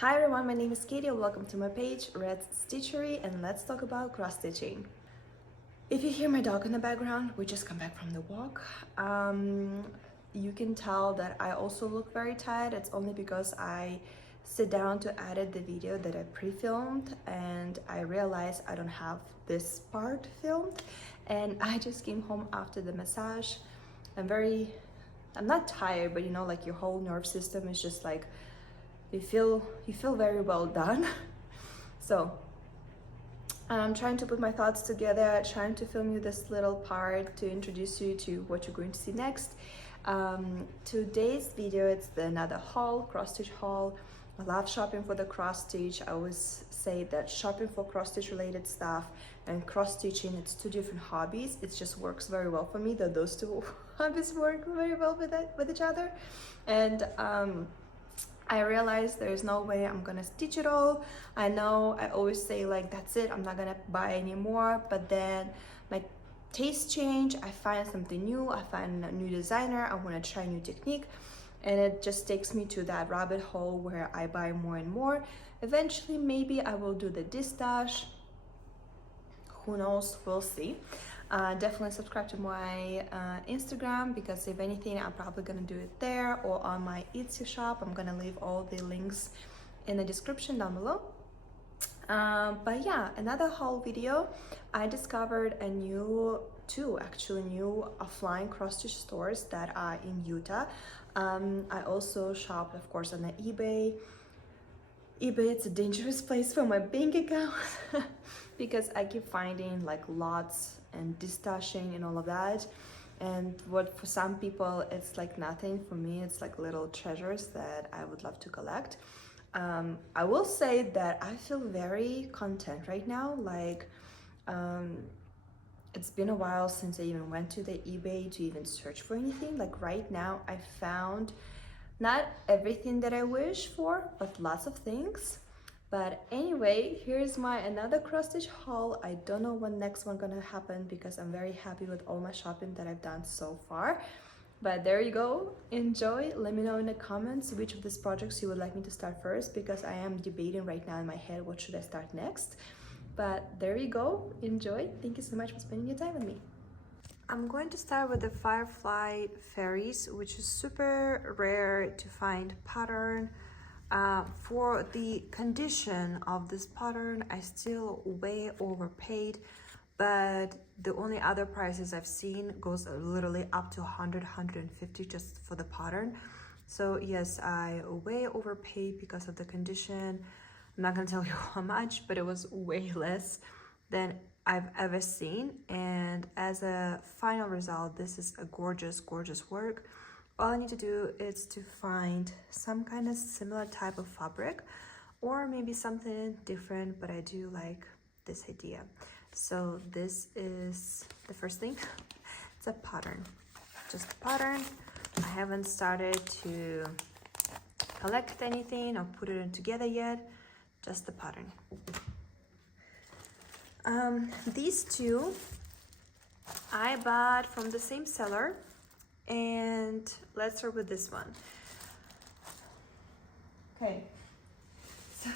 Hi everyone, my name is Katie. Welcome to my page, Red's Stitchery, and let's talk about cross stitching. If you hear my dog in the background, we just come back from the walk. You can tell that I also look very tired. It's only because I sit down to edit the video that I pre-filmed and I realized I don't have this part filmed, and I just came home after the massage. I'm not tired, but you know, like your whole nerve system is just like, you feel very well done. So I'm trying to put my thoughts together, trying to film you this little part to introduce you to what you're going to see next. Today's video, it's another haul, cross stitch haul. I love shopping for the cross stitch. I always say that shopping for cross stitch related stuff and cross stitching, it's two different hobbies. It just works very well for me that those two hobbies work very well with each other. And I realized there's no way I'm gonna stitch it all. I know I always say like, that's it, I'm not gonna buy anymore, but then my taste change, I find something new, I find a new designer, I wanna try a new technique, and it just takes me to that rabbit hole where I buy more and more. Eventually, maybe I will do the distache. Who knows, we'll see. Definitely subscribe to my Instagram, because if anything, I'm probably gonna do it there or on my Etsy shop. I'm gonna leave all the links in the description down below. But yeah, another haul video. I discovered two new offline cross stitch stores that are in Utah. I also shopped, of course, on the eBay. It's a dangerous place for my bank account because I keep finding like lots and distashing and all of that, and what for some people it's like nothing, for me it's like little treasures that I would love to collect. I will say that I feel very content right now. Like it's been a while since I even went to the eBay to even search for anything. Like right now I found not everything that I wish for, but lots of things. But anyway, here's my another cross stitch haul. I don't know when next one gonna happen because I'm very happy with all my shopping that I've done so far. But there you go, enjoy. Let me know in the comments which of these projects you would like me to start first, because I am debating right now in my head what should I start next. But there you go, enjoy. Thank you so much for spending your time with me. I'm going to start with the Firefly Fairies, which is super rare to find pattern. For the condition of this pattern, I still way overpaid, but the only other prices I've seen goes literally up to 100, 150 just for the pattern. So yes, I way overpaid because of the condition. I'm not gonna tell you how much, but it was way less than I've ever seen. And as a final result, this is a gorgeous, gorgeous work. All I need to do is to find some kind of similar type of fabric, or maybe something different, but I do like this idea. So this is the first thing. It's a pattern, just a pattern. I haven't started to collect anything or put it together yet, just the pattern. These two I bought from the same seller, and let's start with this one. Okay, so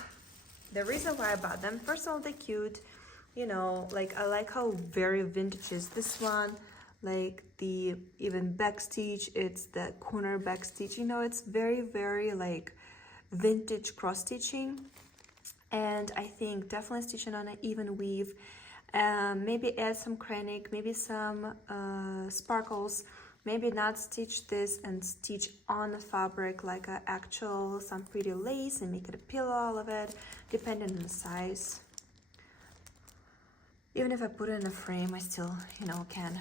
the reason why I bought them, first of all, they're cute, you know, like I like how very vintage is this one, like the even back stitch, it's the corner back stitch, you know, it's very, very like vintage cross stitching. And I think definitely stitching on an even weave, maybe add some cranny, maybe some sparkles, maybe not stitch this and stitch on the fabric like a actual some pretty lace and make it a pillow, all of it, depending on the size. Even if I put it in a frame, I still, you know, can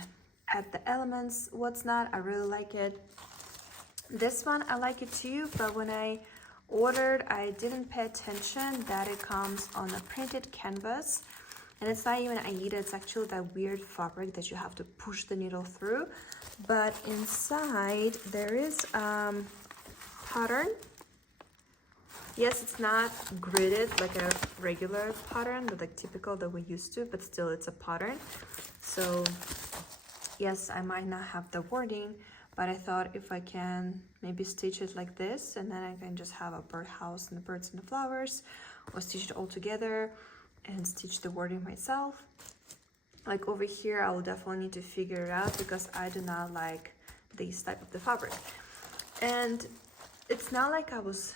add the elements. What's not, I really like it. This one, I like it too, but when I ordered, I didn't pay attention that it comes on a printed canvas. And it's not even Aida, it's actually that weird fabric that you have to push the needle through. But inside there is pattern. Yes, it's not gridded like a regular pattern, but like typical that we're used to, but still it's a pattern. So yes, I might not have the wording, but I thought if I can maybe stitch it like this, and then I can just have a birdhouse and the birds and the flowers, or stitch it all together and stitch the wording myself. Like over here, I will definitely need to figure it out because I do not like this type of the fabric. And it's not like I was,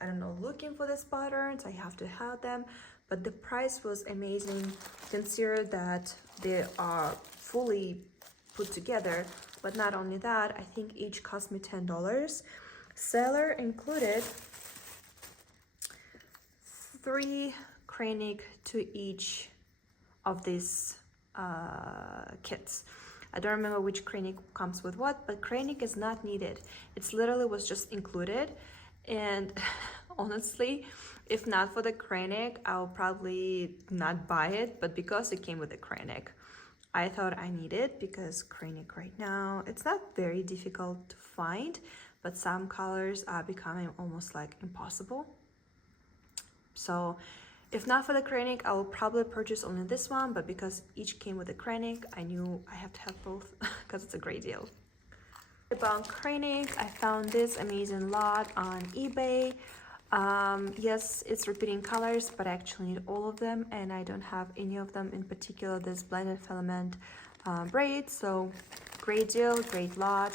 I don't know, looking for these patterns. I have to have them, but the price was amazing. Consider that they are fully put together, but not only that, I think each cost me $10. Seller included 3 cranic to each of these kits. I don't remember which cranic comes with what, but cranic is not needed. It's literally was just included. And honestly, if not for the cranic, I'll probably not buy it, but because it came with a cranic, I thought I need it, because cranic right now, it's not very difficult to find, but some colors are becoming almost like impossible. So if not for the cranic, I will probably purchase only this one, but because each came with a cranic, I knew I have to have both because it's a great deal. About cranic, I found this amazing lot on eBay. Yes, it's repeating colors, but I actually need all of them, and I don't have any of them, in particular this blended filament braid. So great deal, great lot.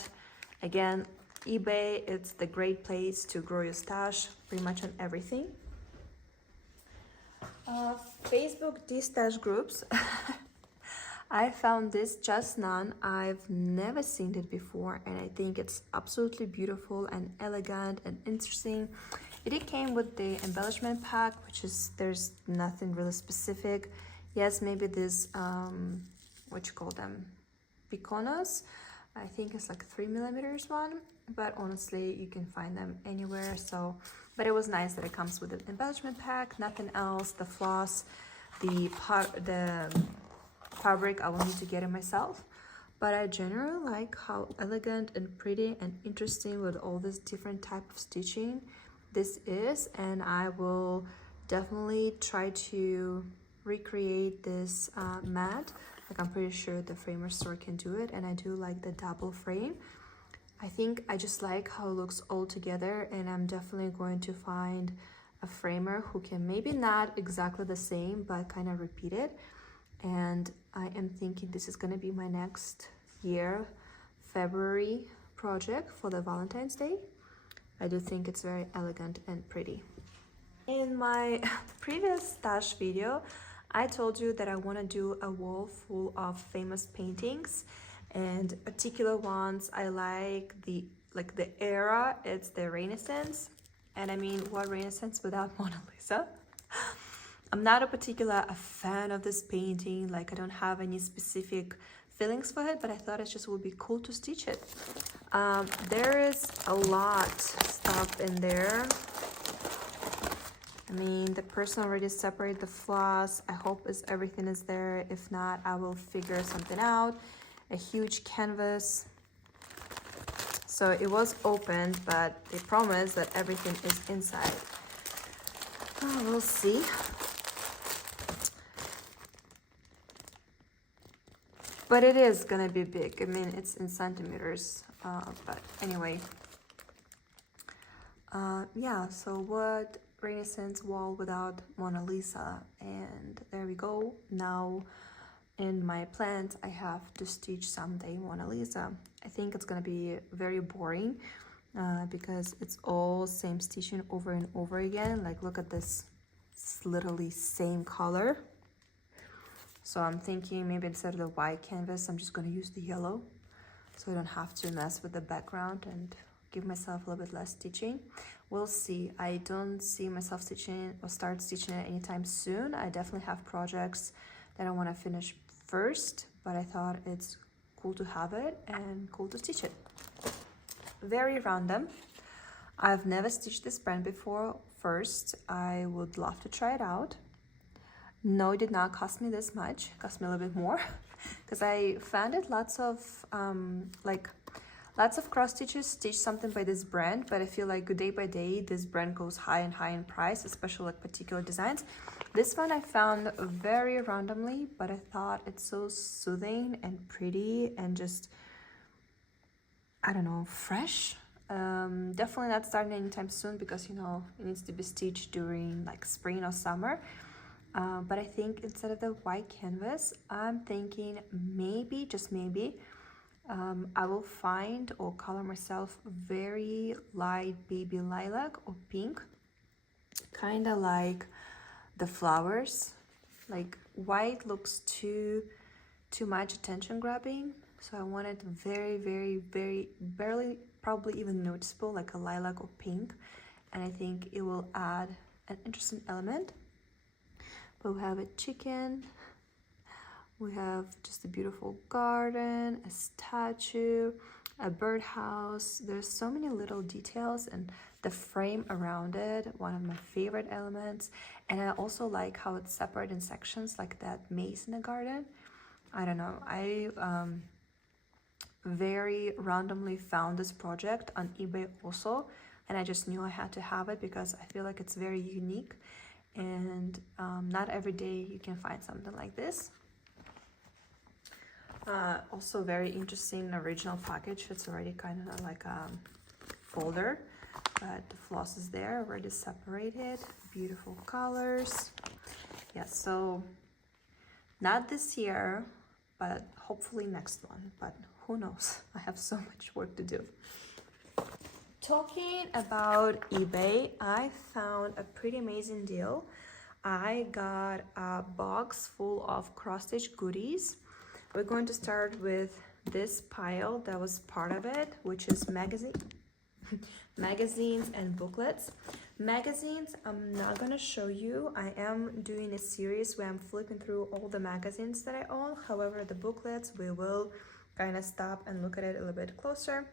Again, eBay, it's the great place to grow your stash pretty much on everything. Facebook de-stash groups. I found this just none. I've never seen it before, and I think it's absolutely beautiful and elegant and interesting. It came with the embellishment pack, which is, there's nothing really specific. Yes, maybe this what you call them, piconas. I think it's like 3mm one, but honestly you can find them anywhere. So, but it was nice that it comes with an embellishment pack, nothing else. The floss, the fabric I will need to get it myself, but I generally like how elegant and pretty and interesting with all this different type of stitching this is, and I will definitely try to recreate this mat. Like, I'm pretty sure the framer store can do it, and I do like the double frame. I think I just like how it looks all together, and I'm definitely going to find a framer who can maybe not exactly the same, but kind of repeat it. And I am thinking this is going to be my next year February project for the Valentine's Day. I do think it's very elegant and pretty. In my previous stash video, I told you that I want to do a wall full of famous paintings, and particular ones I like the era. It's the Renaissance, and I mean, what Renaissance without Mona Lisa? I'm not a fan of this painting. Like, I don't have any specific feelings for it, but I thought it just would be cool to stitch it. There is a lot stuff in there. I mean, the person already separated the floss. I hope everything is there. If not, I will figure something out. A huge canvas. So it was opened, but they promised that everything is inside. Oh, we'll see. But it is gonna be big. I mean, it's in centimeters. But anyway. Yeah, so what Renaissance wall without Mona Lisa? And there we go. Now in my plans, I have to stitch someday Mona Lisa. I think it's gonna be very boring because it's all same stitching over and over again. Like, look at this. It's literally same color. So I'm thinking maybe instead of the white canvas, I'm just going to use the yellow, so I don't have to mess with the background and give myself a little bit less stitching. We'll see. I don't see myself stitching or start stitching it anytime soon. I definitely have projects that I want to finish first, but I thought it's cool to have it and cool to stitch it. Very random. I've never stitched this brand before. First, I would love to try it out. No, it did not cost me this much. It cost me a little bit more because I found it lots of cross stitches stitch something by this brand, but I feel like day by day this brand goes high and high in price, especially like particular designs. This one I found very randomly, but I thought it's so soothing and pretty and just I don't know, fresh. Definitely not starting anytime soon because, you know, it needs to be stitched during like spring or summer. But I think instead of the white canvas, I'm thinking maybe, just maybe, I will find or color myself very light baby lilac or pink, kind of like the flowers. Like white looks too much attention grabbing, so I want it very, very, very barely, probably even noticeable, like a lilac or pink, and I think it will add an interesting element. But we have a chicken, we have just a beautiful garden, a statue, a birdhouse. There's so many little details, and the frame around it, one of my favorite elements. And I also like how it's separated in sections, like that maze in the garden. I don't know, I very randomly found this project on eBay also, and I just knew I had to have it because I feel like it's very unique, and not every day you can find something like this. Also very interesting original package. It's already kind of like a folder, but the floss is there already separated. Beautiful colors. Yeah, so not this year, but hopefully next one, but who knows. I have so much work to do. Talking about eBay, I found a pretty amazing deal. I got a box full of cross-stitch goodies. We're going to start with this pile that was part of it, which is magazines and booklets. Magazines, I'm not gonna show you. I am doing a series where I'm flipping through all the magazines that I own. However, the booklets, we will kind of stop and look at it a little bit closer.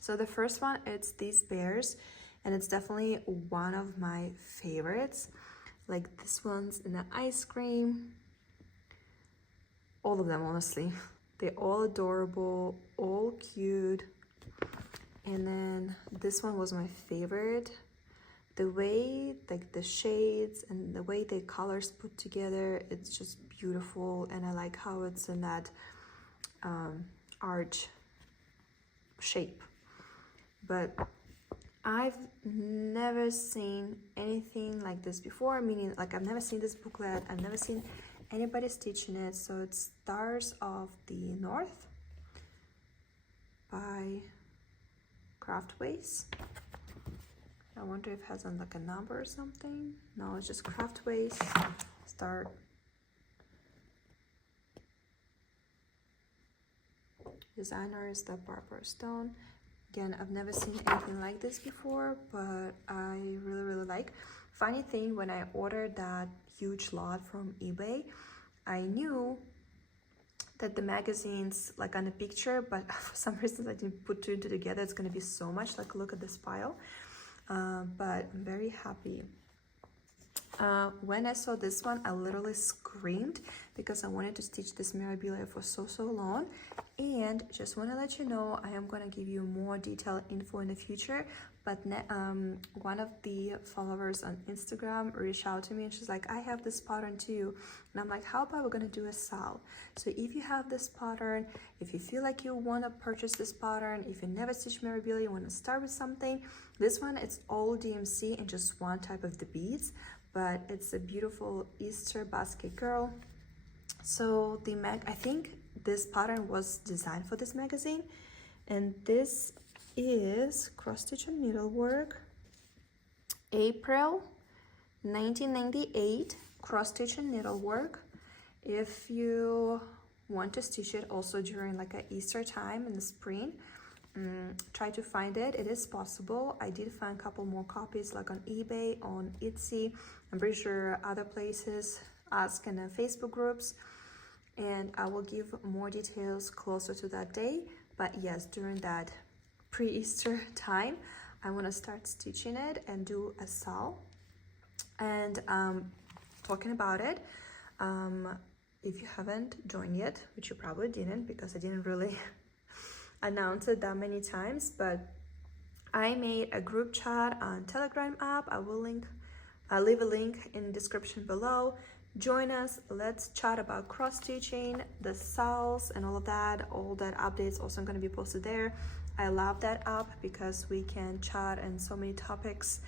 So the first one, it's these bears, and it's definitely one of my favorites. Like this one's in the ice cream. All of them, honestly. They're all adorable, all cute. And then this one was my favorite. The way, like the shades and the way the colors put together, it's just beautiful. And I like how it's in that arch shape. But I've never seen anything like this before, meaning like I've never seen this booklet, I've never seen anybody stitching it. So it's Stars of the North by Craftways. I wonder if it has like a number or something. No, it's just Craftways. Start. Designer is the Barbara Stone. Again, I've never seen anything like this before, but I really, really like. Funny thing, when I ordered that huge lot from eBay, I knew that the magazines, like on the picture, but for some reason I didn't put two and two together. It's gonna be so much, like look at this pile. But I'm very happy. When I saw this one, I literally screamed because I wanted to stitch this memorabilia for so long. And just want to let you know, I am going to give you more detailed info in the future. But one of the followers on Instagram reached out to me and she's like, I have this pattern too. And I'm like, how about we're going to do a sale? So if you have this pattern, if you feel like you want to purchase this pattern, if you never stitch memorabilia, you want to start with something, this one, it's all DMC and just one type of the beads. But it's a beautiful Easter basket girl. So I think this pattern was designed for this magazine, and this is cross stitch and needlework, April 1998, cross stitch and needlework. If you want to stitch it also during like a Easter time in the spring, try to find it. It is possible. I did find a couple more copies like on eBay, on Etsy. I'm pretty sure other places, ask in the Facebook groups, and I will give more details closer to that day. But yes, during that pre-Easter time, I want to start stitching it and do a sale. And talking about it, if you haven't joined yet, which you probably didn't because I didn't really announce it that many times, but I made a group chat on Telegram app. I'll leave a link in the description below. Join us, let's chat about cross stitching, the sales and all of that. All that updates also going to be posted there. I love that app because we can chat on so many topics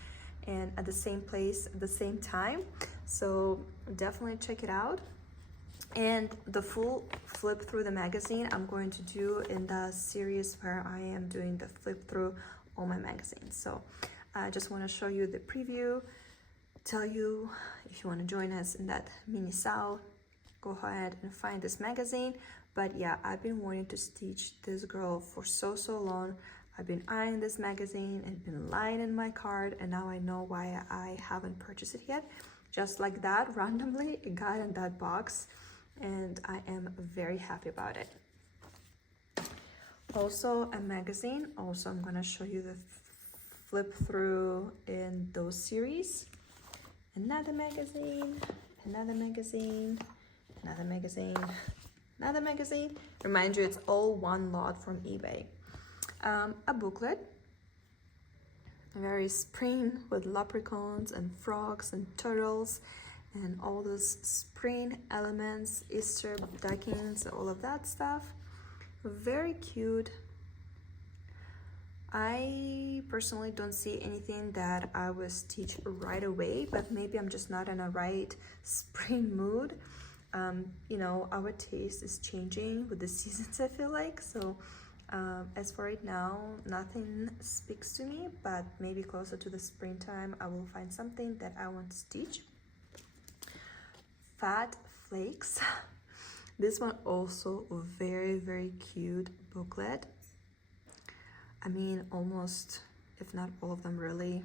and at the same place at the same time. So definitely check it out. And the full flip through the magazine I'm going to do in the series where I am doing the flip through all my magazines. So I just want to show you the preview, tell you if you want to join us in that mini sale, go ahead and find this magazine. But yeah, I've been wanting to stitch this girl for so long. I've been eyeing this magazine and been lying in my cart, and now I know why I haven't purchased it yet. Just like that, randomly it got in that box, and I am very happy about it. Also a magazine, also I'm gonna show you the flip through in those series. Another magazine, another magazine, another magazine, another magazine. Remind you, it's all one lot from eBay. A booklet, very spring with leprechauns and frogs and turtles and all those spring elements, Easter duckings, all of that stuff. Very cute. I personally don't see anything that I will stitch right away, but maybe I'm just not in a right spring mood. You know, our taste is changing with the seasons, I feel like. So as for right now, nothing speaks to me, but maybe closer to the springtime I will find something that I want to stitch. Fat Flakes. This one also a very cute booklet. I mean, almost, if not all of them really,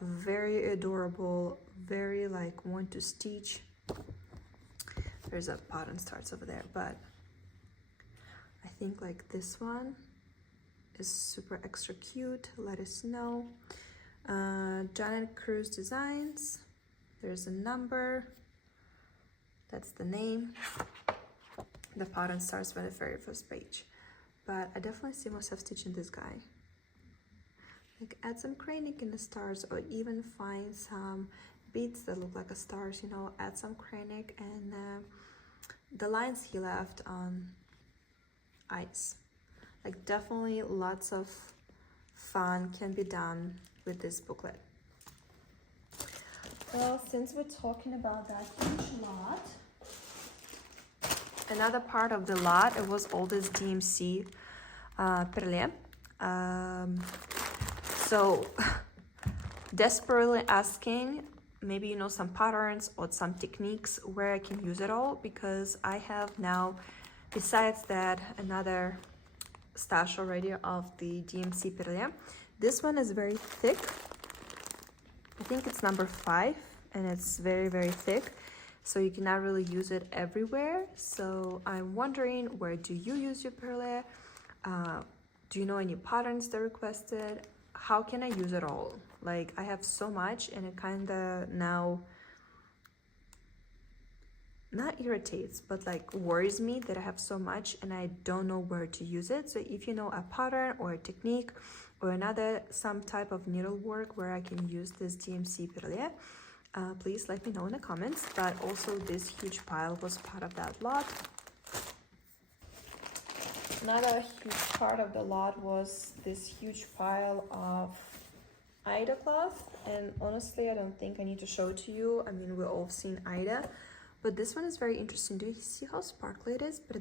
very adorable, very like want to stitch. There's a pattern starts over there, but I think like this one is super extra cute. Let us know. Janet Cruz Designs. There's a number. That's the name. The pattern starts by the very first page. But I definitely see myself stitching this guy. Like add some cranic in the stars, or even find some beads that look like a stars, you know, add some cranic and the lines he left on ice. Like definitely lots of fun can be done with this booklet. Well, since we're talking about that huge lot, another part of the lot, it was all this DMC perlé. So desperately asking, maybe you know some patterns or some techniques where I can use it all, because I have now, besides that, another stash already of the DMC perlé. This one is very thick. I think it's number 5, and it's very thick, so you cannot really use it everywhere. So I'm wondering, where do you use your perlé? Do you know any patterns that requested? How can I use it all? Like, I have so much, and it kind of now not irritates, but like worries me that I have so much and I don't know where to use it. So if you know a pattern or a technique or some type of needlework where I can use this DMC perlé, please let me know in the comments. But also this huge pile was part of that lot. Another huge part of the lot was this huge pile of Ida cloth, and honestly I don't think I need to show it to you. I mean, we've all seen Ida, but this one is very interesting. Do you see how sparkly it is? But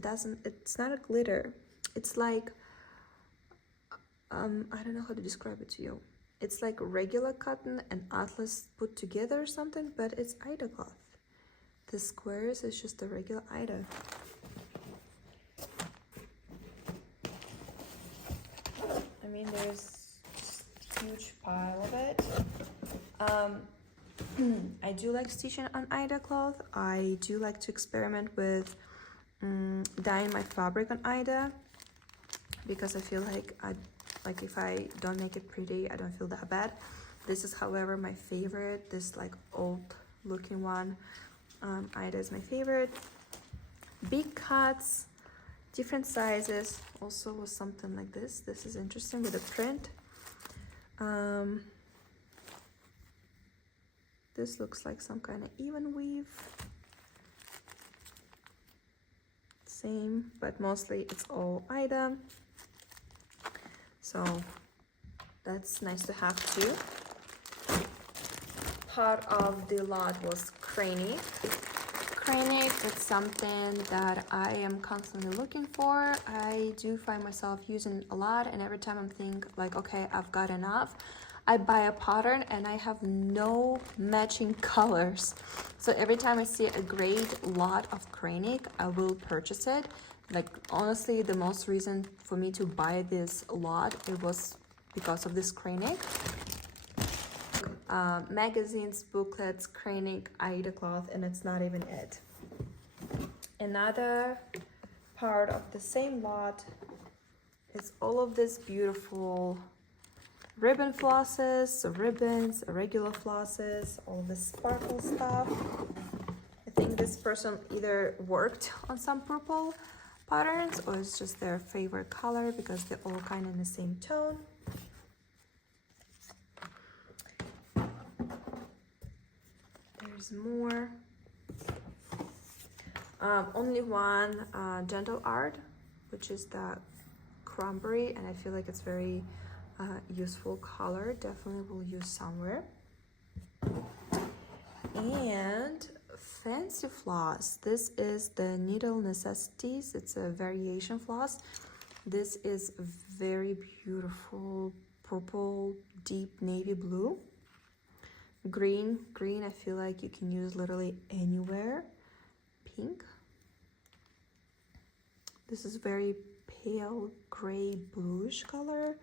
it's not a glitter. It's like I don't know how to describe it to you. It's like regular cotton and atlas put together or something, but it's Ida cloth. The squares is just the regular Ida. I mean, there's just a huge pile of it. I do like stitching on Ida cloth. I do like to experiment with dyeing my fabric on Ida, because I feel like if I don't make it pretty, I don't feel that bad. This is, however, my favorite. This like old looking one. Ida is my favorite. Big cuts, different sizes. Also was something like this. This is interesting with a print. This looks like some kind of even weave. Same, but mostly it's all Ida. So that's nice to have too. Part of the lot was Cranic. Cranic is something that I am constantly looking for. I do find myself using it a lot, and every time I'm thinking like, okay, I've got enough, I buy a pattern and I have no matching colors. So every time I see a great lot of Cranic, I will purchase it. Like honestly, the most reason for me to buy this lot, it was because of this Cranic. Magazines, booklets, Cranic, Aida cloth, and it's not even it. Another part of the same lot is all of this beautiful ribbon flosses, ribbons, regular flosses, all this sparkle stuff. I think this person either worked on some purple patterns or it's just their favorite color because they're all kind of in the same tone. There's more. Only one gentle art, which is the cranberry, and I feel like it's very useful color. Definitely will use somewhere. And fancy floss. This is the Needle Necessities. It's a variation floss. This is very beautiful purple, deep navy blue. Green, I feel like you can use literally anywhere. Pink. This is very pale gray bluish color.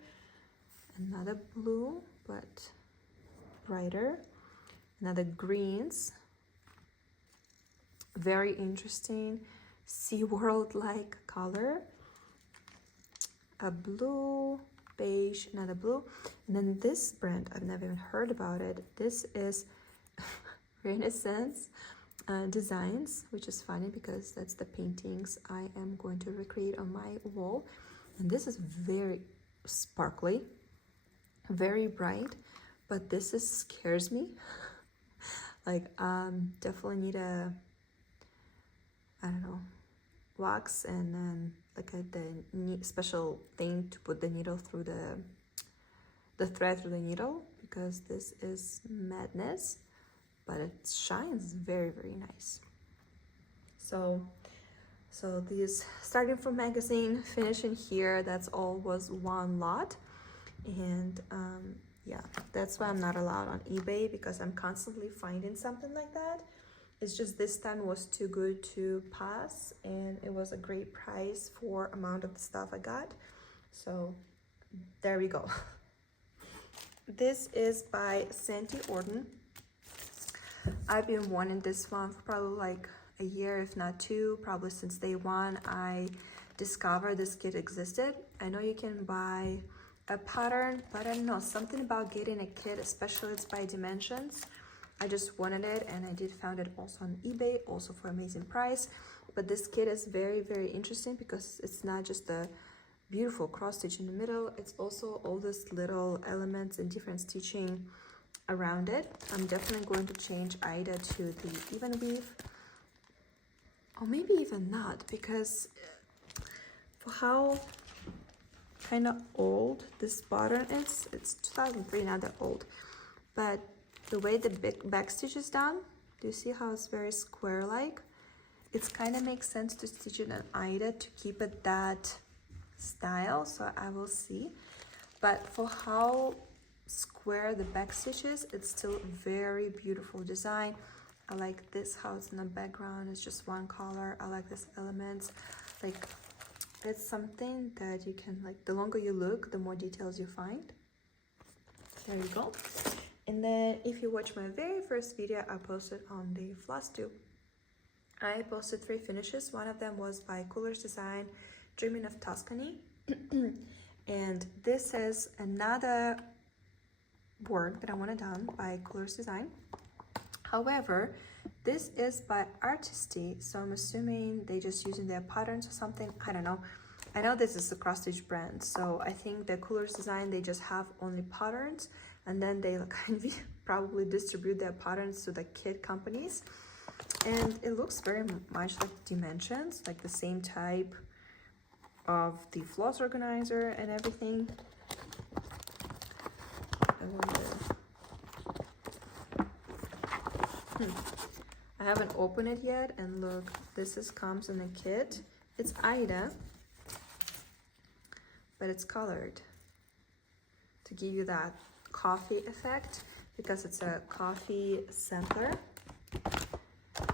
Another blue, but brighter. Another greens. Very interesting SeaWorld-like color. A blue, beige, another blue. And then this brand, I've never even heard about it. This is Renaissance Designs, which is funny because that's the paintings I am going to recreate on my wall. And this is very sparkly, very bright, but this is scares me. Like definitely need a, I don't know, wax and then like the special thing to put the needle through the thread through the needle, because this is madness, but it shines very, very nice. So these, starting from magazine, finishing here, that's all was one lot. And yeah, that's why I'm not allowed on eBay, because I'm constantly finding something like that. It's just this time was too good to pass, and it was a great price for amount of the stuff I got. So there we go. This is by Santi Orden. I've been wanting this one for probably like a year, if not two, probably since day one I discovered this kit existed. I know you can buy a pattern, but I don't know, something about getting a kit, especially it's by dimensions. I just wanted it, and I did found it also on eBay, also for amazing price. But this kit is very, very interesting because it's not just a beautiful cross stitch in the middle, it's also all these little elements and different stitching around it. I'm definitely going to change Aida to the even weave, or maybe even not, because for how kind of old this pattern is, it's 2003, not that old, but the way the back stitch is done, do you see how it's very square like? It's kind of makes sense to stitch it in Aida to keep it that style, so I will see. But for how square the back stitch is, it's still very beautiful design. I like this, how it's in the background, it's just one color. I like this elements, like it's something that you can, like, the longer you look, the more details you find. There you go. And then if you watch my very first video I posted on the Flosstube, I posted 3 finishes. One of them was by Coolers Design, Dreaming of Tuscany. And this is another work that I wanted done by Coolers Design. However, this is by Artisty, so I'm assuming they just using their patterns or something. I don't know. I know this is a cross stitch brand, so I think the Coolers Design, they just have only patterns, and then they kind of probably distribute their patterns to the kit companies. And it looks very much like Dimensions, like the same type of the floss organizer and everything. I haven't opened it yet, and look, comes in a kit. It's Ida, but it's colored to give you that coffee effect because it's a coffee sampler.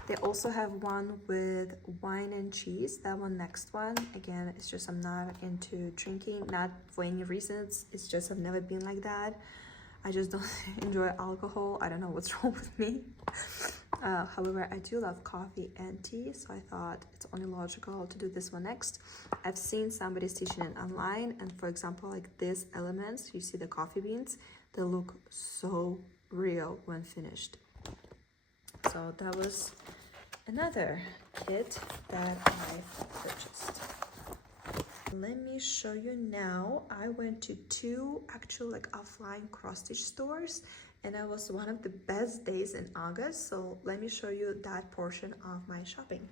They also have one with wine and cheese. That one, next one, again, it's just I'm not into drinking, not for any reasons. It's just I've never been like that. I just don't enjoy alcohol. I don't know what's wrong with me. However, I do love coffee and tea, so I thought it's only logical to do this one next. I've seen somebody teaching it online, and for example, like these elements, you see the coffee beans, they look so real when finished. So that was another kit that I purchased. Let me show you now. I went to two actual like offline cross-stitch stores, and it was one of the best days in August. So let me show you that portion of my shopping.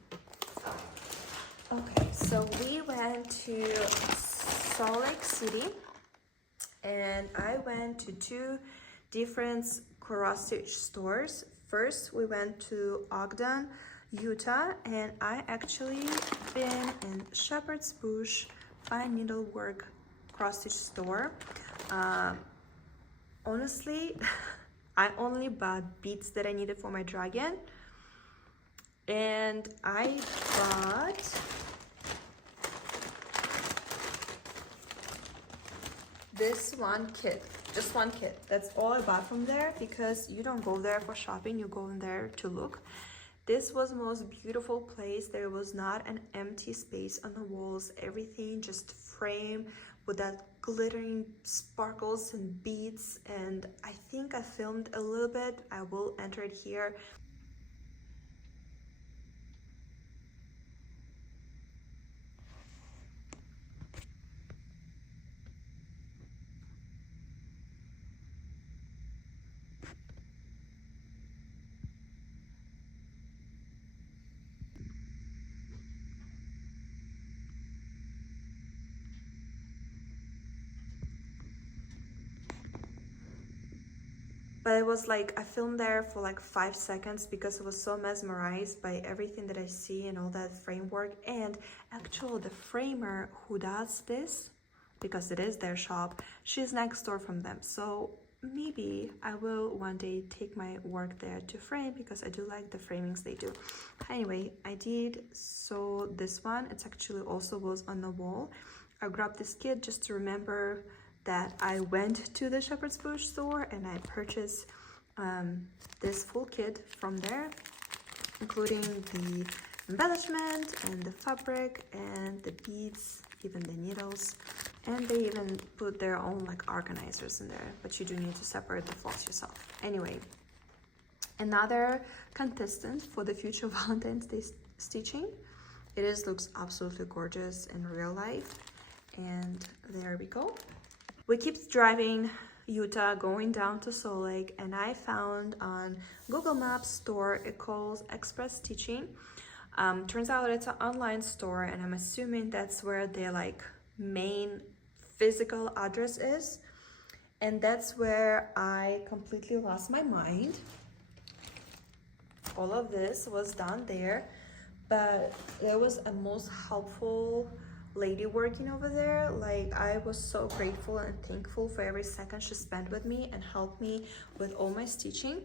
Okay, so we went to Salt Lake City, and I went to two different cross-stitch stores. First, we went to Ogden, Utah, and I actually been in Shepherd's Bush fine needlework cross-stitch store. Honestly, I only bought beads that I needed for my dragon, and I bought this one kit, just one kit. That's all I bought from there, because you don't go there for shopping, you go in there to look. This was the most beautiful place. There was not an empty space on the walls. Everything just framed with that glittering sparkles and beads. And I think I filmed a little bit. I will enter it here. But it was like, I filmed there for like 5 seconds because I was so mesmerized by everything that I see and all that framework. And actually the framer who does this, because it is their shop, she's next door from them. So maybe I will one day take my work there to frame, because I do like the framings they do. Anyway, I did sew this one. It's actually also was on the wall. I grabbed this kit just to remember that I went to the Shepherd's Bush store and I purchased this full kit from there, including the embellishment and the fabric and the beads, even the needles, and they even put their own like organizers in there, but you do need to separate the floss yourself. Anyway, another contestant for the future Valentine's Day stitching. It looks absolutely gorgeous in real life, and there we go. We keep driving Utah, going down to Salt Lake, and I found on Google Maps store it calls Express Stitching. Turns out it's an online store, and I'm assuming that's where their like main physical address is, and that's where I completely lost my mind. All of this was done there, but there was a most helpful lady working over there. Like, I was so grateful and thankful for every second she spent with me and helped me with all my stitching.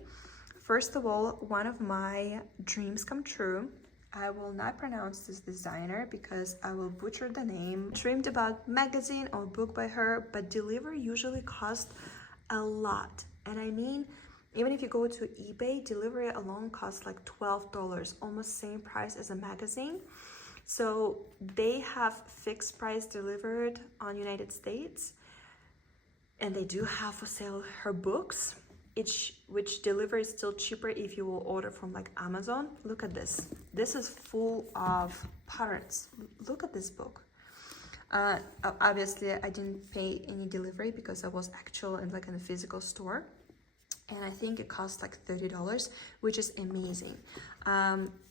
First of all, one of my dreams come true. I will not pronounce this designer because I will butcher the name. Dreamed about magazine or book by her, but delivery usually costs a lot. And I mean, even if you go to eBay, delivery alone costs like $12, almost same price as a magazine. So they have fixed price delivered on United States, and they do have for sale her books, which deliver is still cheaper if you will order from like Amazon. Look at this. This is full of patterns. Look at this book. Obviously, I didn't pay any delivery because I was actual in like in a physical store. And I think it costs like $30, which is amazing.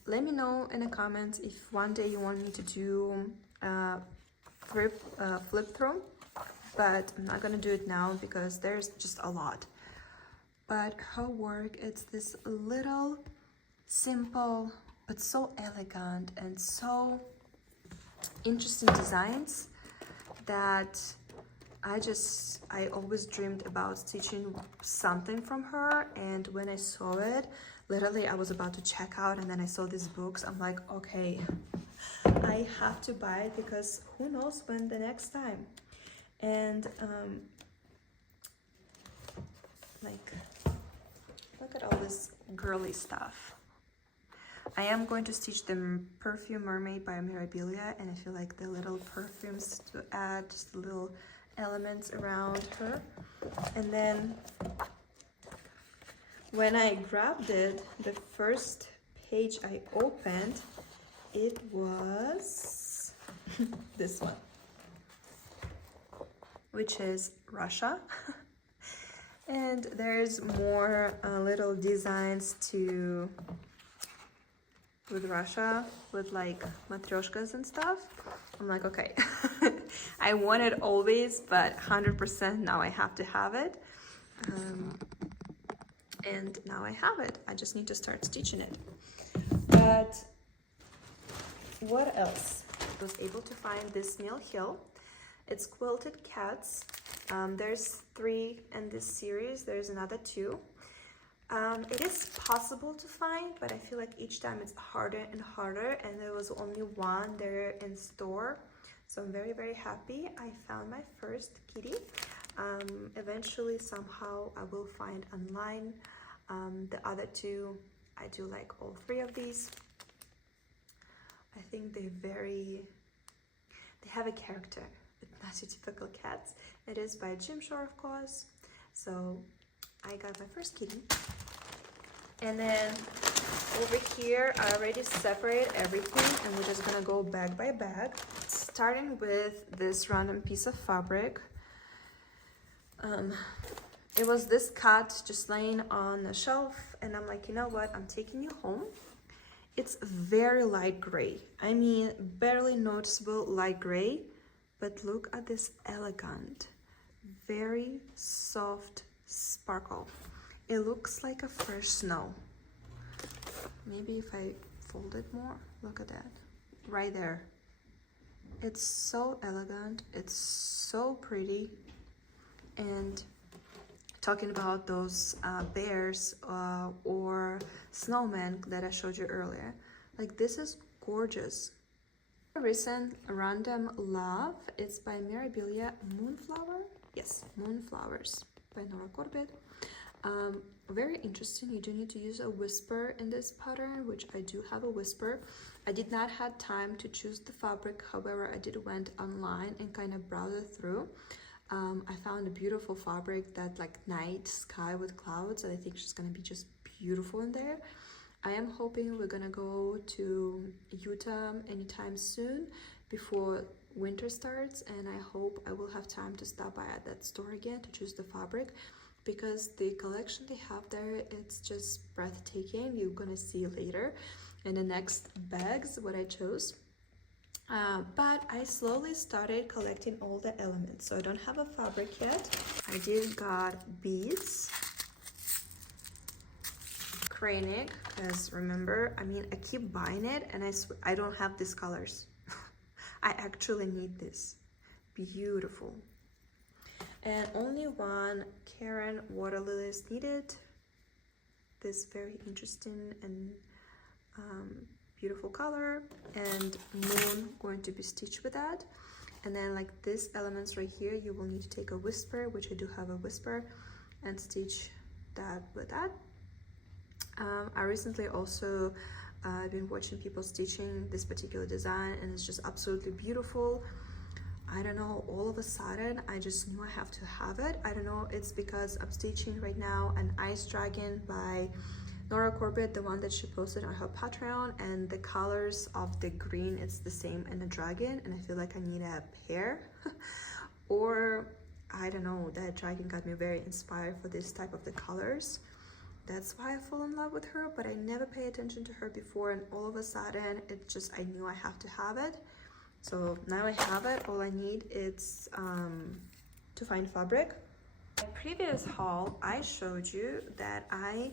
Let me know in the comments if one day you want me to do flip through, but I'm not gonna do it now because there's just a lot. but her work, it's this little simple but so elegant and so interesting designs that I always dreamed about stitching something from her. And when I saw it, literally I was about to check out, and then I saw these books. I'm like, okay, I have to buy it because who knows when the next time. And like, look at all this girly stuff. I am going to stitch the Perfume Mermaid by Mirabilia, and I feel like the little perfumes to add just the little elements around her. And then when I grabbed it, the first page I opened, it was this one, which is Russia. And there's more little designs to with Russia, with like matryoshkas and stuff. I'm like, okay, I want it always, but 100% now I have to have it. And now I have it. I just need to start stitching it. But what else? I was able to find this Mill Hill. It's quilted cats. There's 3 in this series. There's another 2. It is possible to find, but I feel like each time it's harder and harder, and there was only 1 there in store. So I'm very, very happy I found my first kitty. Eventually, somehow, I will find online. The other 2, I do like all 3 of these. I think they have a character. It's not your typical cats. It is by Jim Shore, of course. So I got my first kitty. And then over here, I already separated everything, and we're just gonna go bag by bag. Starting with this random piece of fabric. It was this cut just laying on the shelf, and I'm like, you know what? I'm taking you home. It's very light gray. I mean, barely noticeable light gray, but look at this elegant, very soft sparkle. It looks like a fresh snow. Maybe if I fold it more, look at that, right there. It's so elegant, it's so pretty. And talking about those bears or snowmen that I showed you earlier, like this is gorgeous. A recent random love, it's by Mirabilia Moonflower. Yes, Moonflowers by Nora Corbett. Very interesting. You do need to use a whisper in this pattern, which I do have a whisper. I did not have time to choose the fabric, however I did went online and kind of browse it through. I found a beautiful fabric that like night sky with clouds, and I think she's gonna be just beautiful in there. I am hoping we're gonna go to Utah anytime soon before winter starts, and I hope I will have time to stop by at that store again to choose the fabric, because the collection they have there, it's just breathtaking. You're gonna see later in the next bags what I chose. But I slowly started collecting all the elements, so I don't have a fabric yet. I did got beads, cranic, because remember, I mean, I keep buying it and I don't have these colors. I actually need this. Beautiful. And only 1 Karen water lilies needed. This very interesting and beautiful color, and moon going to be stitched with that. And then like these elements right here, you will need to take a whisper, which I do have a whisper, and stitch that with that. I recently also been watching people stitching this particular design, and it's just absolutely beautiful. I don't know, all of a sudden I just knew I have to have it. I don't know, it's because I'm stitching right now an Ice Dragon by Nora Corbett, the one that she posted on her Patreon, and the colors of the green, it's the same in the dragon, and I feel like I need a pair. Or I don't know, that dragon got me very inspired for this type of the colors. That's why I fall in love with her, but I never pay attention to her before, and all of a sudden it's just, I knew I have to have it. So now I have it. All I need is to find fabric, In my previous haul, I showed you that I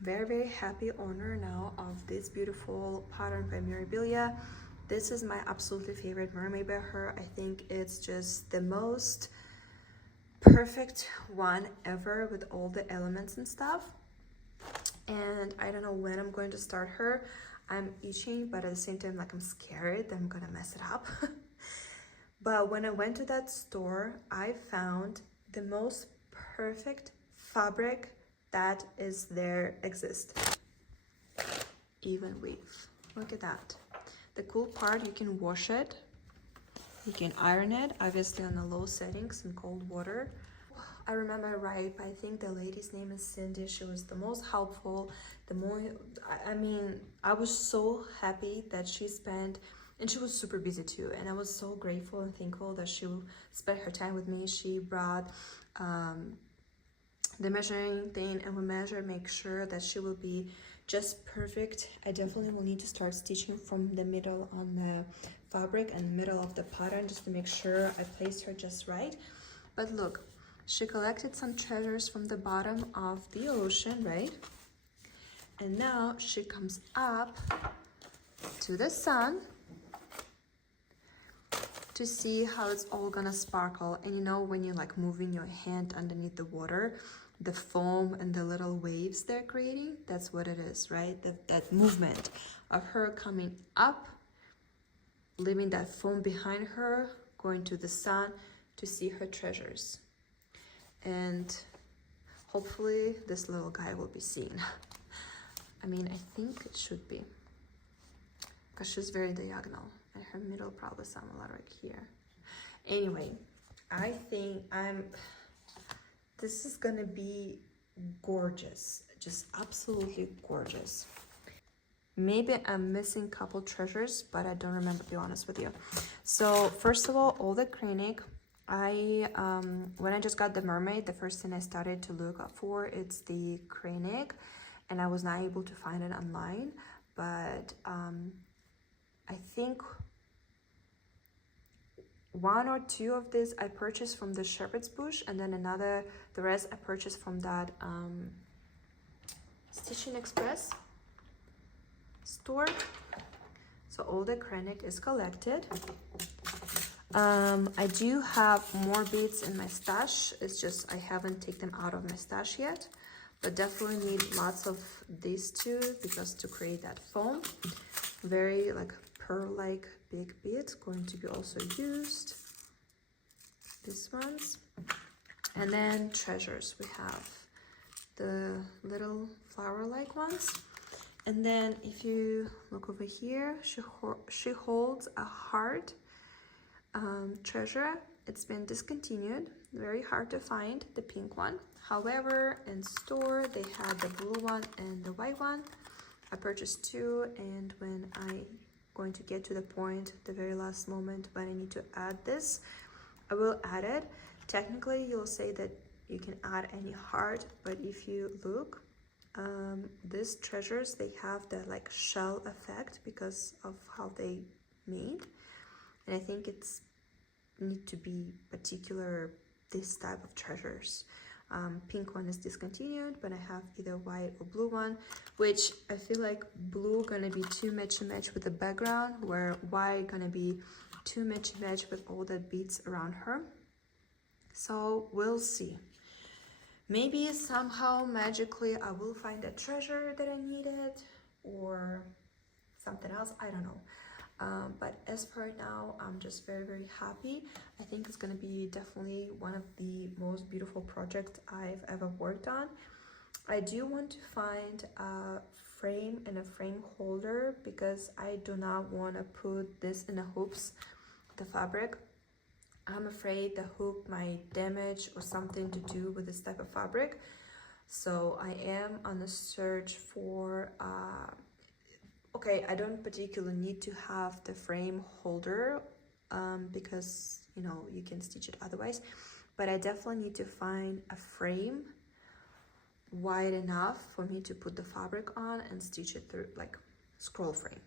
very happy owner now of this beautiful pattern by Mirabilia. This is my absolutely favorite mermaid by her. I think it's just the most perfect one ever with all the elements and stuff. And I don't know when I'm going to start her. I'm itching, but at the same time, like, I'm scared that I'm gonna mess it up. But when I went to that store, I found the most perfect fabric that is there exist. Even weave. Look at that. The cool part, you can wash it, you can iron it, obviously on the low settings in cold water. I remember right, I think the lady's name is Cindy. She was the most helpful, the more, I mean, I was so happy that she spent, and she was super busy too, and I was so grateful and thankful that she spent her time with me. She brought the measuring thing, and we measure, make sure that she will be just perfect. I definitely will need to start stitching from the middle on the fabric and middle of the pattern just to make sure I placed her just right. But look, she collected some treasures from the bottom of the ocean, right? And now she comes up to the sun to see how it's all gonna sparkle. And you know, when you're like moving your hand underneath the water, the foam and the little waves they're creating, that's what it is, right? That movement of her coming up, leaving that foam behind her, going to the sun to see her treasures. And hopefully this little guy will be seen. I mean, I think it should be, because she's very diagonal and her middle probably somewhere right here. Anyway, I think this is gonna be gorgeous, just absolutely gorgeous. Maybe I'm missing a couple treasures, but I don't remember, to be honest with you. So first of all the cranic, when I just got the mermaid, the first thing I started to look up for, it's the cranic, and I was not able to find it online, but I think one or two of these I purchased from the Shepherd's Bush, and then the rest I purchased from that Stitching Express store. So all the cranic is collected. I do have more beads in my stash. It's just I haven't taken them out of my stash yet, but definitely need lots of these two because to create that foam, very like pearl-like big beads going to be also used. These ones, and then treasures. We have the little flower-like ones. And then if you look over here, she holds a heart treasure. It's been discontinued, very hard to find, the pink one. However, in store they had the blue one and the white one. I purchased two, and when I going to get to the point, the very last moment when I need to add this, I will add it. Technically you'll say that you can add any heart, but if you look, these treasures, they have that like shell effect because of how they made, and I think it's need to be particular this type of treasures. Pink one is discontinued, but I have either white or blue one, which I feel like blue gonna be too matchy with the background, where white gonna be too matchy with all the beads around her. So we'll see. Maybe somehow magically I will find a treasure that I needed or something else, I don't know. But as for now, I'm just very happy. I think it's gonna be definitely one of the most beautiful projects I've ever worked on. I do want to find a frame and a frame holder because I do not want to put this in the hoops, the fabric. I'm afraid the hoop might damage or something to do with this type of fabric. So I am on the search for okay, I don't particularly need to have the frame holder because, you know, you can stitch it otherwise, but I definitely need to find a frame wide enough for me to put the fabric on and stitch it through, like scroll frame.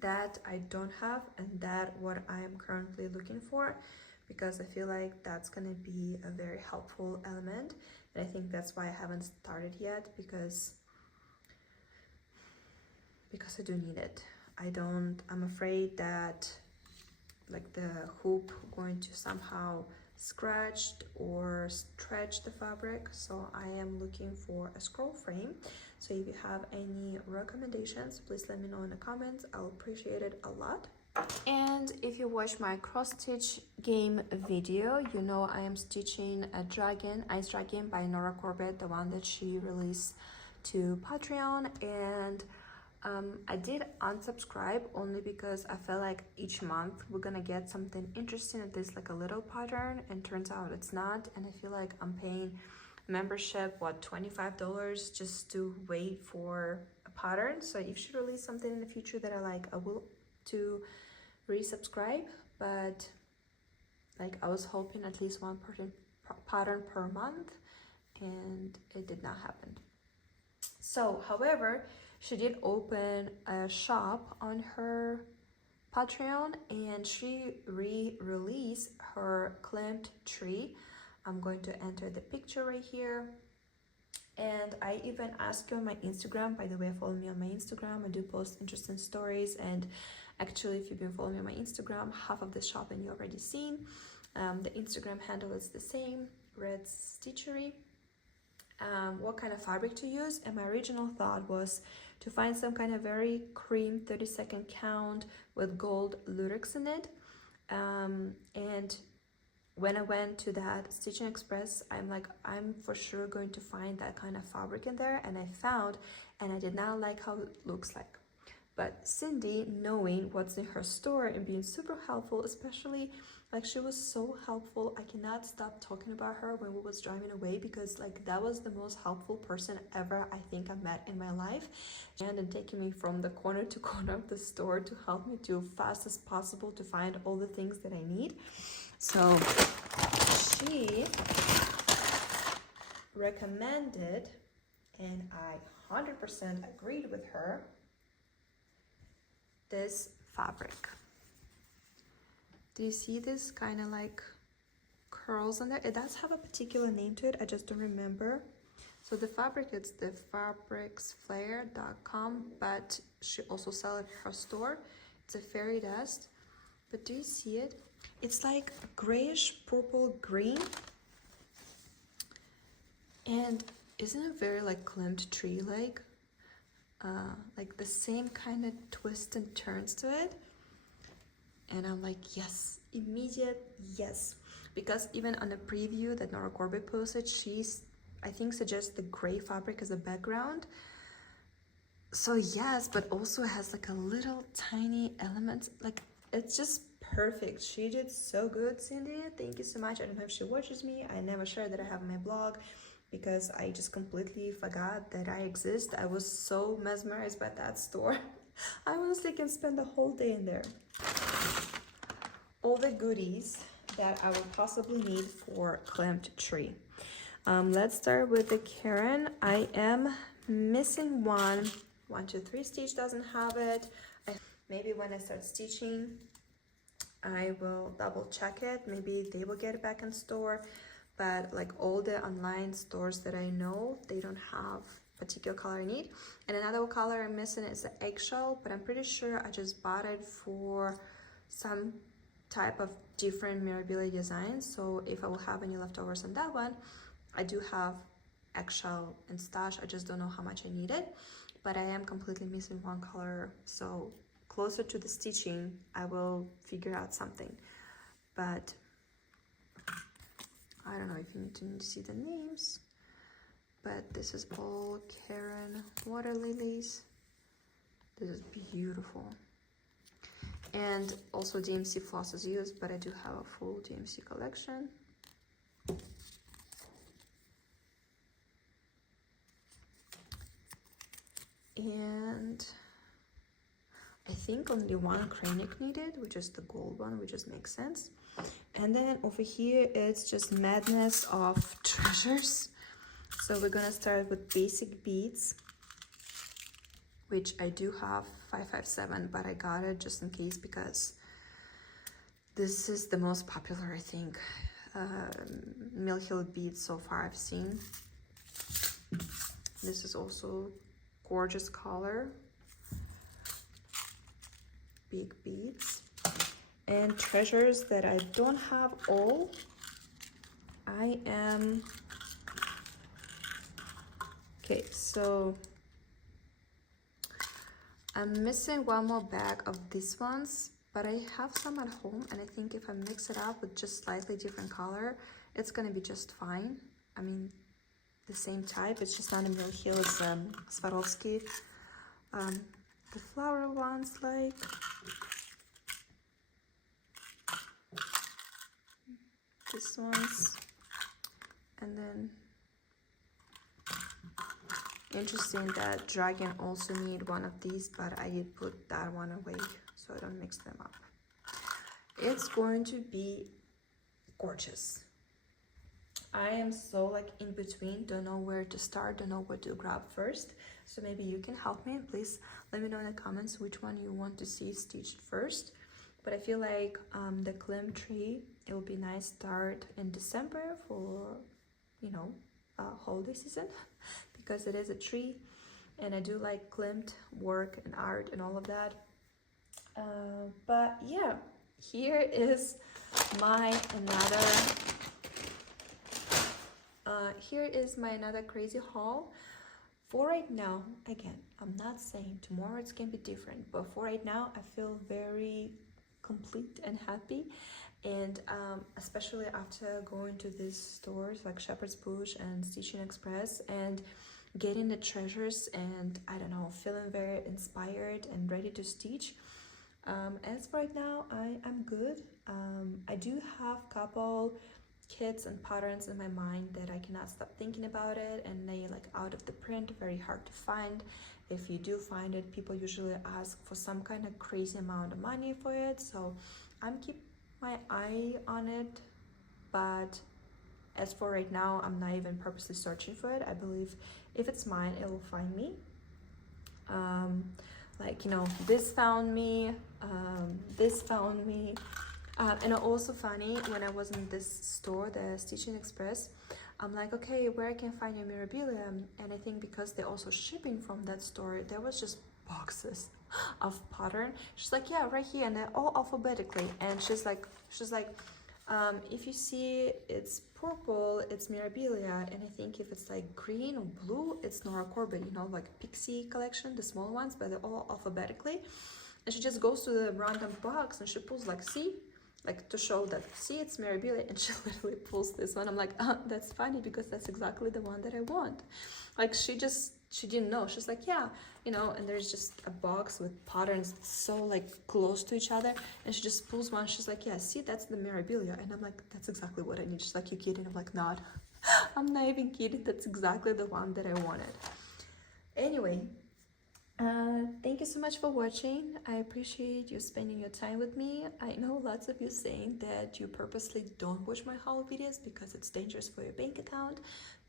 That I don't have, and that what I am currently looking for, because I feel like that's gonna be a very helpful element, and I think that's why I haven't started yet, because I do need it. I'm afraid that like the hoop going to somehow scratch or stretch the fabric, so I am looking for a scroll frame. So if you have any recommendations, please let me know in the comments. I'll appreciate it a lot. And if you watch my cross stitch game video, you know I am stitching a dragon, Ice Dragon by Nora Corbett, the one that she released to Patreon. And I did unsubscribe only because I felt like each month we're gonna get something interesting, at least like a little pattern, and turns out it's not. And I feel like I'm paying membership, what, $25 just to wait for a pattern. So if she release something in the future that I like, I will to resubscribe. But like I was hoping at least one pattern per month, and it did not happen. So however, she did open a shop on her Patreon, and she re-released her clamped tree. I'm going to enter the picture right here. And I even asked you on my Instagram. By the way, follow me on my Instagram. I do post interesting stories, and actually if you've been following me on my Instagram, half of the shopping you already seen. The Instagram handle is the same, Red Stitchery. What kind of fabric to use, and my original thought was to find some kind of very cream 30-second count with gold lutex in it. And when I went to that Stitching Express, I'm like, I'm for sure going to find that kind of fabric in there, and I found, and I did not like how it looks like. But Cindy, knowing what's in her store and being super helpful, especially like she was so helpful, I cannot stop talking about her when we was driving away, because like that was the most helpful person ever I think I met in my life, and taking me from the corner to corner of the store to help me to fast as possible to find all the things that I need. So she recommended, and I 100% agreed with her, this fabric. Do you see this kind of like curls on there? It does have a particular name to it, I just don't remember. So the fabric, it's the fabricsflair.com, but she also sells it in her store. It's a fairy dust, but do you see it? It's like grayish purple green, and isn't it very like clamped tree like the same kind of twists and turns to it. And I'm like, yes, immediate yes, because even on the preview that Nora Corbett posted, she's, I think, suggests the gray fabric as a background. So yes, but also has like a little tiny element, like it's just perfect. She did so good, Cindy. Thank you so much. I don't know if she watches me. I never shared that I have my blog because I just completely forgot that I exist. I was so mesmerized by that store. I honestly can spend the whole day in there. All the goodies that I would possibly need for clamped tree. Let's start with the Karen. I am missing one. 1, 2, 3 stitch doesn't have it. Maybe when I start stitching, I will double check it. Maybe they will get it back in store. But like all the online stores that I know, they don't have particular color I need. And another color I'm missing is the eggshell, but I'm pretty sure I just bought it for some type of different Mirabilia design. So if I will have any leftovers on that one, I do have eggshell and stash. I just don't know how much I need it, but I am completely missing one color. So closer to the stitching, I will figure out something. But I don't know if you need to see the names, but this is all Karen water lilies. This is beautiful. And also DMC floss is used, but I do have a full DMC collection. And I think only one Kreinik needed, which is the gold one, which just makes sense. And then over here, it's just madness of treasures. So we're gonna start with basic beads, which I do have 557, but I got it just in case because This is the most popular, I think, Mill Hill beads so far I've seen. This is also gorgeous color. Big beads. And treasures that I don't have all. Okay, so I'm missing one more bag of these ones, but I have some at home, and I think if I mix it up with just slightly different color, it's gonna be just fine. I mean, the same type, it's just not a Mill Hill, it's Swarovski. The flower ones, like this ones, and then interesting that dragon also need one of these, but I did put that one away so I don't mix them up. It's going to be gorgeous. I am so like in between, don't know where to start, don't know what to grab first, so maybe you can help me, and please let me know in the comments which one you want to see stitched first. But I feel like the clim tree, it will be nice start in December for, you know, holiday season, because it is a tree, and I do like klimt work and art and all of that. But yeah, here is my another crazy haul. For right now, again, I'm not saying tomorrow it's gonna be different, but for right now I feel very complete and happy. And especially after going to these stores like Shepherd's Bush and Stitching Express and getting the treasures, and I don't know, feeling very inspired and ready to stitch. As for right now, I'm good. I do have a couple kits and patterns in my mind that I cannot stop thinking about it, and they like out of the print, very hard to find. If you do find it, people usually ask for some kind of crazy amount of money for it, so I'm keep my eye on it. But as for right now, I'm not even purposely searching for it. I believe if it's mine, it will find me. Like, you know, this found me, this found me. And also funny, when I was in this store, the Stitching Express, I'm like, okay, where I can find your memorabilia? And I think because they're also shipping from that store, there was just boxes of pattern. She's like, yeah, right here, and they're all alphabetically. And she's like, if you see it's purple, it's Mirabilia, and I think if it's like green or blue, it's Nora Corbett, you know, like Pixie collection, the small ones, but they're all alphabetically. And she just goes to the random box and she pulls like, see, like to show that, see, it's Mirabilia, and she literally pulls this one. I'm like, that's funny because that's exactly the one that I want. Like she didn't know. She's like, yeah, you know, and there's just a box with patterns so like close to each other, and she just pulls one. She's like, yeah, see, that's the Mirabilia. And I'm like, that's exactly what I need. She's like, you kidding? I'm like, not. I'm not even kidding. That's exactly the one that I wanted. Anyway, thank you so much for watching. I appreciate you spending your time with me. I know lots of you saying that you purposely don't watch my haul videos because it's dangerous for your bank account.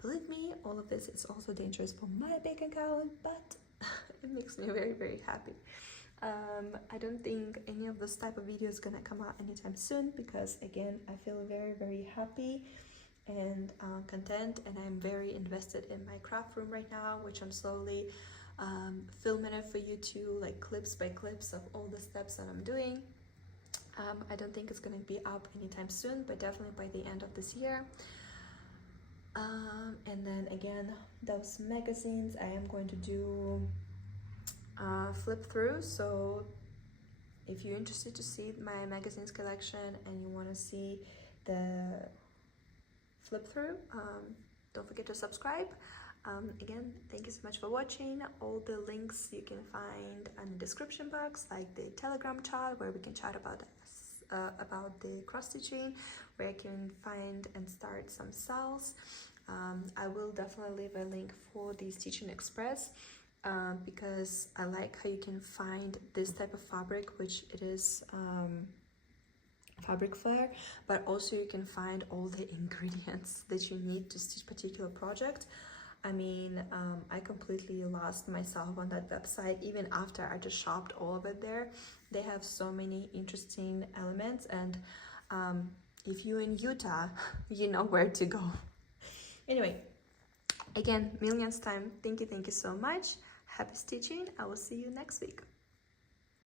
Believe me, all of this is also dangerous for my bank account, but it makes me very, very happy. I don't think any of this type of video is gonna come out anytime soon because, again, I feel very, very happy and content, and I'm very invested in my craft room right now, which I'm slowly filming it for you too, like clips by clips of all the steps that I'm doing. I don't think it's gonna be up anytime soon, but definitely by the end of this year. And then again, those magazines I am going to do flip through, so if you're interested to see my magazines collection and you want to see the flip through, don't forget to subscribe. Again, thank you so much for watching. All the links you can find in the description box, like the Telegram chat where we can chat about the cross stitching, where I can find and start some sales. I will definitely leave a link for the Stitching Express because I like how you can find this type of fabric, which it is fabric flare, but also you can find all the ingredients that you need to stitch particular project. I mean, I completely lost myself on that website. Even after I just shopped all of it there, they have so many interesting elements, and if you're in Utah, you know where to go. Anyway, again, millions time, thank you so much. Happy stitching. I will see you next week.